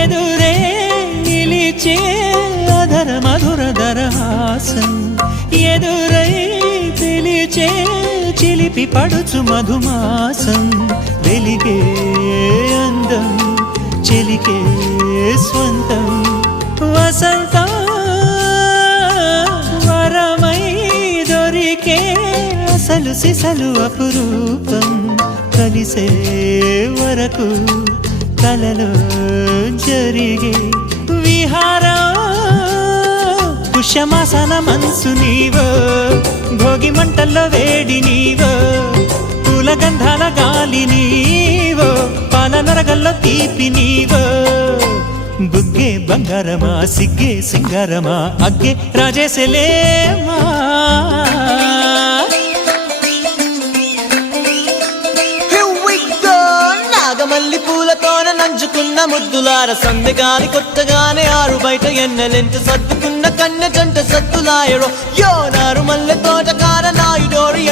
ఎదురే నిలిచే అధర మధుర దరహాసం ఎదురై పిలిచే చిలిపి పడుచు మధుమాసం వెలిగే అందం చెలికే స్వంతం వసంతం వరమై దొరికే అసలు సిసలు అపురూపం కలిసే వరకు కలలో జరిగే విహారం పుష్యమాసన మనసు నీవో భోగి మంటల్లో వేడి నీవో పూల గంధాల గాలి నీవో పాల నరగల్లో తీపి నీవో బుగ్గే బంగారమా సిగ్గే సింగారమా అగ్గే రాజేసలేమా మల్లి పూలతోన నంచుకున్న ముద్దులార సందెగాని కొత్తగానే ఆరు బయట ఎన్నెలెంట సర్దుకున్న కన్నె జంట సత్తులాయరో యో నారు మల్లె తోట కార నాయుడోరి